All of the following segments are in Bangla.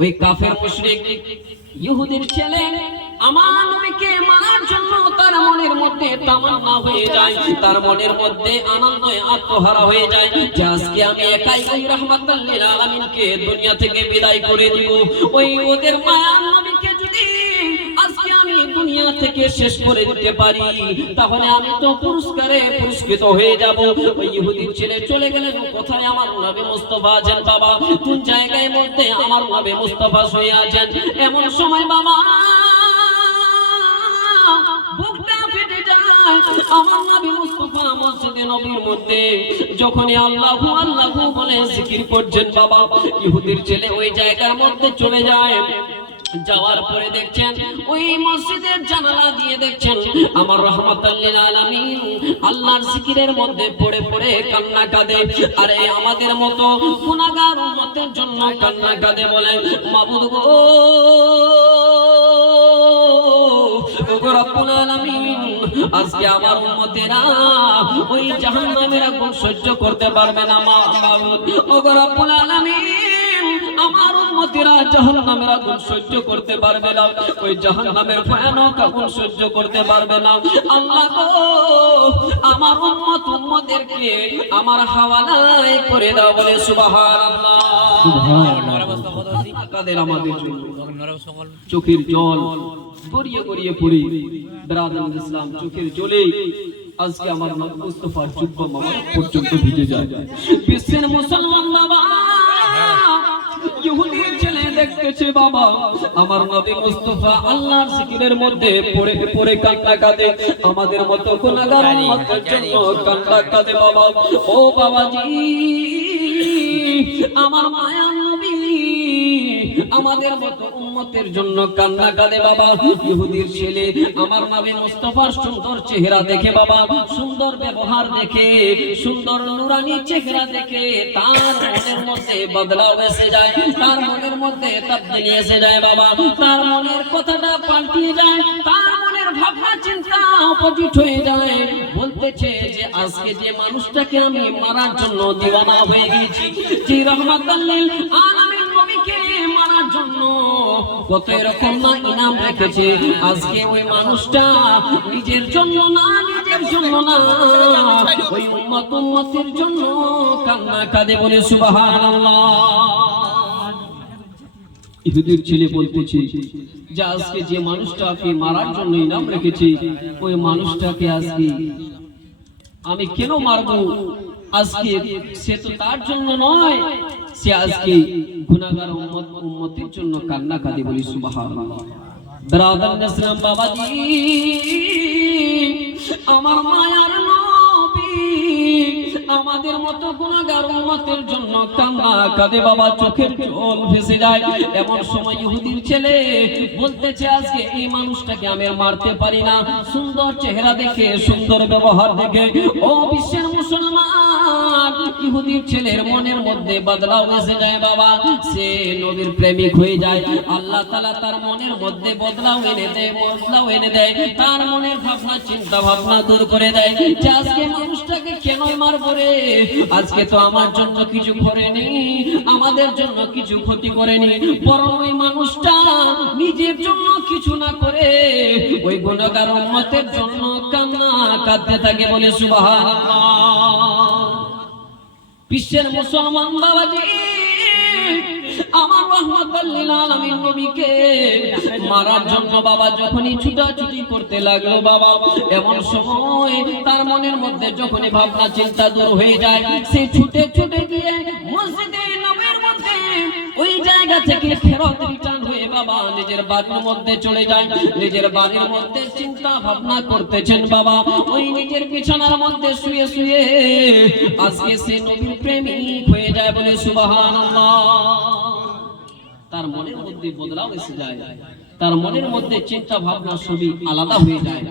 ওই কাফের ছেলে আমার নবীকে জন্য তার মনের মধ্যে তামান্না হয়ে যায়, তার মনের মধ্যে আনন্দ, আত্মহারা হয়ে যায় যে আজকে আমি একাই ওই দুনিয়া থেকে বিদায় করে দিব। ওই ওদের মায়ার দুনিয়া থেকে শেষ করে দিতে পারি, তাহলে আমি তো পুরস্কারে পুরস্কৃত হয়ে যাব। ওই ইহুদির ছেলে চলে গেলেন কোথায় আমার নবী মুস্তাফা আছেন, বাবা। কোন জায়গায় মধ্যে আমার নবী মুস্তাফা শুয়ে আছেন? এমন সময়, বাবা, বুকটা ফেটে যায়। যখনই আল্লাহু আল্লাহু বলে জিকির করছেন, বাবা, ইহুদির ছেলে ওই জায়গার মধ্যে চলে যায়। যাওয়ার পরে দেখছেন, ওই মসজিদের জানালা দিয়ে দেখছেন, আমার রহমাতাল্লিল আলামিন আল্লাহর জিকিরের মধ্যে পড়ে পড়ে কান্না কাঁদে। আরে আমাদের মতো গুনাহগার উম্মতের জন্য কান্না কাঁদে বলে, মাবুদ গো আজকে আমার উম্মতেরা ওই জাহান্নামের আগুন সহ্য করতে পারবে না, মা, মাবুদ ওগো রব্বুল আলামিন। আমার উম্মতেরা জাহান্নামের আগুন সহ্য করতে পারবে না। ওই জাহান্নামের ভয়ানক আগুন সহ্য করতে পারবে না। আল্লাহ গো আমার উম্মত উম্মতেরকে আমার হাওয়ালায় করে দাও বলে সুবহানাল্লাহ। কাদের আমাদের জন্য? চোখের জল। গড়িয়ে গড়িয়ে পড়ি। ব্রাদার ইসলাম চোখের জলে আজকে আমার মুস্তাফার মামা পর্যন্ত ভিজে যায়। বিশ্বের মুসলমান বাবা ইহুদির ছেলে দেখতেছে বাবা। আমার নবী মুস্তাফা আল্লাহর জিকিরের মধ্যে পড়ে পড়ে কান্না কাঁদে। আমাদের মতো গুনাহগার উম্মতের জন্য কান্না কাঁদে বাবা। ও বাবাজি, আমার মায়া আমাদের মতো উম্মতের জন্য কান্না কাঁদে বাবা। ইহুদির ছেলে, আমার নবী মুস্তাফার সুন্দর চেহারা দেখে বাবা, সুন্দর ব্যবহার দেখে, সুন্দর নুরানি চেহারা দেখে তার মনের মধ্যে বদলাও এসে যায়, তার মনের মধ্যে তাবদীলি এসে যায় বাবা। তার মনের কথাটা পাল্টিয়ে যায়, তার মনের ভাবনা চিন্তা অপোজিট হয়ে যায়। বলতেছে যে, আজকে যে মানুষটাকে আমি মারার জন্য দিওয়ানা হয়ে গেছি যে রহমাতুল্লিল আলামিন মারার জন্য কত এরকম না ইনাম রেখেছে? আজকে ওই মানুষটা নিজের জন্য না, নিজের জন্য না। ওই উম্মত উম্মতের জন্য কান্না কাঁদে বলে সুবহানাল্লাহ। ইহুদির ছেলে বলতেছে যে আজকে যে মানুষটাকে মারার জন্য ইনাম রেখেছি, ওই মানুষটাকে আজকে আমি কেন মারবো? আজকে সে তো তার জন্য নয়, সে আজকে গুনাহগার উম্মত, উম্মতের জন্য কান্না কাঁদে বলি সুবহানাল্লাহ। ব্রাদার ইসলাম বাবাজি, আমার মায়ার নবী আমাদের মতো গুণাগার উম্মতের জন্য কান্না কাঁদে বাবা, চোখের জল ভেসে যায়। এমন সময় ইহুদির ছেলে বলতেছে, আজকে এই মানুষটাকে আমি মারতে পারি না। সুন্দর চেহারা দেখে, সুন্দর ব্যবহার দেখে। ও বিশ্বের মুসলমান ইহুদির ছেলের মনের মধ্যে বদলাও এসে যায় বাবা। সে নবীর প্রেমিক হয়ে যায়। আল্লাহ তাআলা তার মনের মধ্যে বদলাও এনে দেয়, বদলাও এনে দেয়। তার মনের ভাবনা চিন্তা ভাবনা দূর করে দেয়। যে আজকে মানুষটাকে কেন আজকে তো আমার জন্য কিছু করেনি, আমাদের জন্য কিছু ক্ষতি করেনি। বরং ওই মানুষটা নিজের জন্য কিছু না করে, ওই গুণগার উম্মতের জন্য কান্না, কাঁদতে থাকে বলে সুবহানাল্লাহ। বিশ্বের মুসলমান বাবাজি, আমার রহমাতুল্লিল নবীকে মারার জন্য বাবা যখনই ছুটাছুটি করতে লাগল বাবা, এমন সময় তার মনের মধ্যে যখনই ভাবনা, চিন্তা দূর হয়ে যায়, সে ছুটে ছুটে নিজের বাড়ির মধ্যে চলে যায়, নিজের বাড়ির মধ্যে চিন্তা ভাবনা করতেছেন বাবা। ওই নিজের বিছানার মধ্যে শুয়ে শুয়ে আজকে সে নবীর প্রেমিক হয়ে যায় বলে সুবহানাল্লাহ। তার মনের মধ্যে বদলাও এসে যায়। তার মনের মধ্যে চিন্তা ভাবনা ছবি আলাদা হয়ে যায়।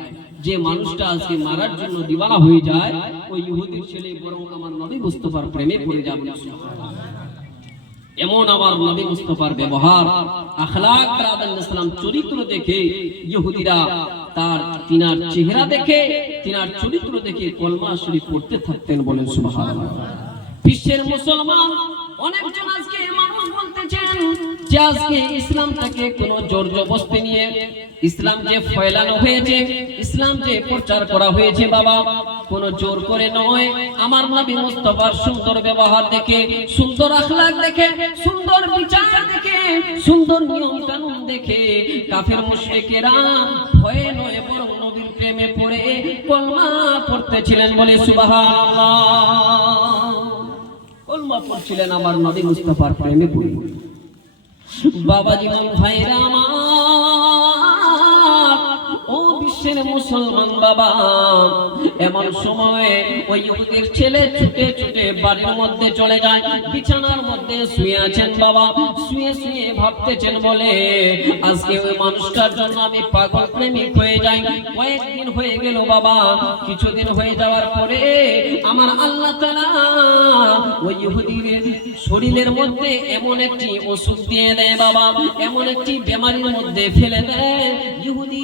যে মানুষটা আজকে মারার জন্য দিওয়ানা হয়ে যায়, ওই ইহুদির ছেলে বরং আমার নবী মুস্তাফার প্রেমে পড়ে যাবে এমন আমার নবী মুস্তফার ব্যবহার, আখলাক ইসলাম চরিত্র দেখে, ইহুদিরা তার তিনার চেহারা দেখে, তিনার চরিত্র দেখে কলমা শরীফ পড়তে থাকতেন বলেন সুবহানাল্লাহ। বিশ্বের মুসলমান ইসলাম যে ফয়লানো হয়েছে, ইসলাম যে প্রচার করা হয়েছে বাবা কোন জোর করে নয়। আমার নবী মুস্তাফার সুন্দর ব্যবহার দেখে, সুন্দর আখলাক দেখে, সুন্দর বিচার দেখে, সুন্দর নিয়ম কানুন দেখে কাফের মুশরিকেরা ভয়ে নয় বরং নবীর প্রেমে পড়ে কলমা পড়তেছিলেন বলে সুবহানাল্লাহ। কলমা পড়ছিলেন আমার নবী মুস্তাফার প্রেমে পড়ে। বাবা জীবন ভাইরা আমার বিশ্বের মুসলমান বাবা। এমন সময়ে ওই ইহুদির ছেলে ছুটে ছুটে বাড়ির মধ্যে চলে যায়, বিছানার মধ্যে শুয়ে আছেন বাবা। শুয়ে শুয়ে ভাবতেছেন বলে, আজকে ওই মানুষটার জন্য আমি পাগল প্রেমিক হয়ে যাই। কয়েকদিন হয়ে গেল বাবা। কিছুদিন হয়ে যাওয়ার পরে আমার আল্লাহ তাআলা ওই ইহুদির শরীরের মধ্যে এমন একটি ওষুধ দিয়ে দেয় বাবা। এমন একটি বেমারির মধ্যে ফেলে দেয়। ইহুদি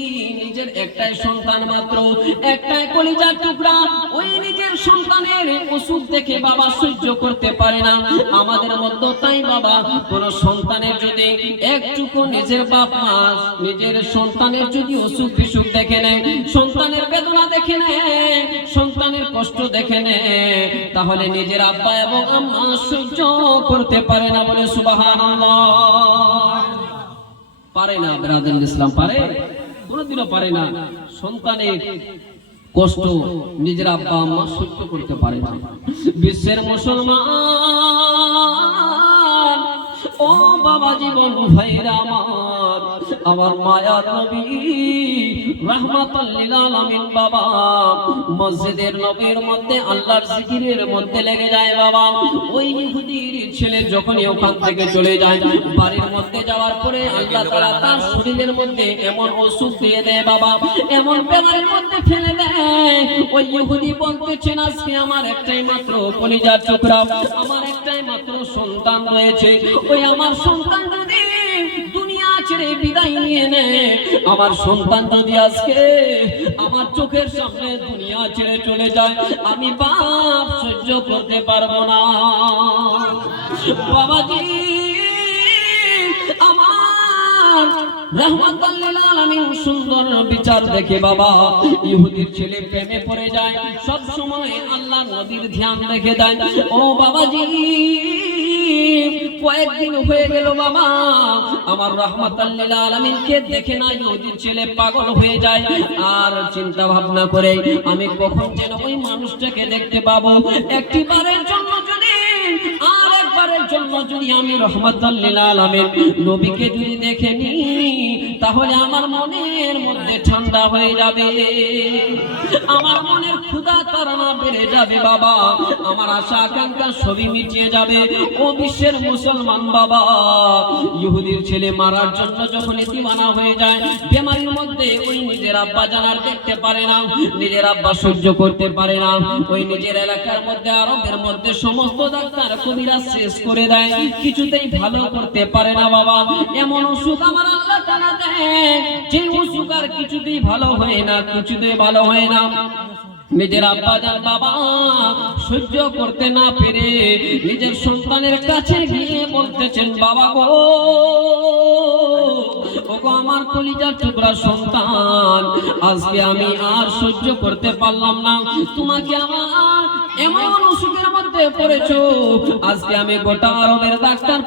একটাই সন্তান মাত্র, একটাই কলিজার টুকরা। ওই নিজের সন্তানের ওষুধ দেখে বাবা সহ্য করতে পারে না। আমাদের মধ্যে তাই বাবা, কোন সন্তানের যদি একটুকু নিজের বাপ মা, নিজের সন্তানের যদি অসুখ বিসুখ দেখে নেয়, সন্তানের বেদনা দেখে নেয়, সন্তানের কষ্ট দেখে নেয়, তাহলে নিজের আব্বা এবং আম্মা সহ্য করতে পারে না বলে সুবহানাল্লাহ। পারে না বেরাদান ইসলাম, পারে? কোনোদিনও পারে না। সন্তানের কষ্ট নিজের আব্বা আম্মা সহ্য করতে পারে না। বিশ্বের মুসলমান, ও বাবা জীবন ভাইরা আমার আমার নবী আলামিন বাবা, মসজিদের নবীর মধ্যে, আল্লাহর জিকিরের মধ্যে লেগে যায় বাবা। ওই ইহুদির ছেলে যখনই ওখান থেকে চলে যায়, বাড়ির মধ্যে শরীরের মধ্যে এমন ওষুধ দিয়ে দেয় বাবা, এমন বেমারের মধ্যে ফেলে দেয়। ওই ইহুদি বলতেছেন আজকে আমার একটাই মাত্র আমার একটাই মাত্র সন্তান রয়েছে। ওই আমার সন্তান যদি আমার সন্তান যদি আজকে আমার চোখের সামনে দুনিয়া ছেড়ে চলে যায়, আমি বাপ সহ্য করতে পারব না। বাবাজি সুন্দর বিচার দেখে বাবা, ইহুদির ছেলে প্রেমে পড়ে যায়, সব সময় আল্লাহ ধ্যান রেখে দেয় ও কয়েকদিন হয়ে গেল বাবা, আমার রহমাতাল্লিল আলামিনকে দেখে না ইহুদির ছেলে পাগল হয়ে যায়? আর চিন্তা ভাবনা করে, আমি কখন যেন ওই মানুষটাকে দেখতে পাবো? একটি বারের জন্য যদি আর একবারের জন্য যদি আমি রহমতুল্লিল আলমের নবীকে যদি দেখে নি তাহলে আমার মনের মধ্যে ঠান্ডা হয়ে যাবে। আমার মনের ক্ষুধা তাড়না বেড়ে যাবে বাবা। আমার আশা আকাঙ্ক্ষা সবই মিটিয়ে যাবে। ও বিশ্বের মুসলমান বাবা। ইহুদির ছেলে মারার জন্য যখন দিওয়ানা হয়ে যায়, বেমারির মধ্যে ওই নিজের আব্বা জানার দেখতে পারে না, নিজের আব্বা সহ্য করতে পারে না। ওই নিজের এলাকার মধ্যে, আরবের মধ্যে সমস্ত ডাক্তার, কবিরা শেষ করে দেয়। কিছুতেই ভালো করতে পারে না বাবা। এমন অসুখ আমার আল্লাহ তাআলা দেয় যে অসুখ কিছুতেই ভালো হয় না, কিছুতেই ভালো হয় না। নিজের আব্বা যান বাবা সহ্য করতে না পেরে নিজের সন্তানের কাছে গিয়ে বলতেছেন, বাবা গো ওগো আমার কলিজার টুকরা সন্তান। আজকে আমি আর সহ্য করতে পারলাম না। তোমাকে আমার এমন অসুখের মধ্যে পড়েছো। আজকে আমি গোটা আরবের ডাক্তার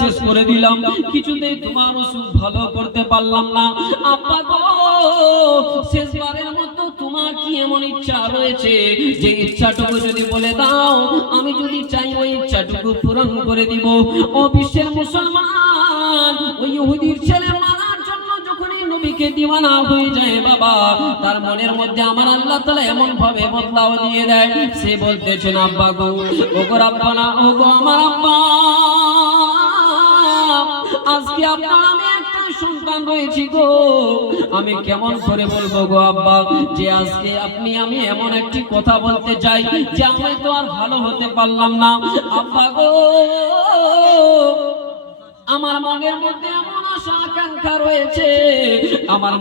শেষ করে দিলাম। কিছুতেই তোমার অসুখ ভালো করতে পারলাম না। আব্বা গো, শেষবারের মতো তোমার কি এমন ইচ্ছা রয়েছে? যে ইচ্ছাটুকু যদি বলে দাও, আমি যদি চাই ওই ইচ্ছাটুকু পূরণ করে দিব। ও বিশ্বের মুসলমান ওই ইহুদির ছেলে নবীকে দিওয়ানা হয়ে যায় বাবা। তার মনের মধ্যে আমার আল্লাহ তাআলা এমন ভাবে বদলাও দিয়ে দেয়। সে বলতেছেন, আব্বা গো, ওগো আব্বা না, ওগো আমার আব্বা। আজকে আপনার আমি একটা সন্তান রয়েছি গো। আমি কেমন করে বলব গো আব্বা, যে আজকে আপনি আমি এমন একটি কথা বলতে চাই, যে আমি তো আর ভালো হতে পারলাম না। আব্বা গো, আমার মনের মধ্যে আশা আকাঙ্ক্ষা রয়েছে। আমার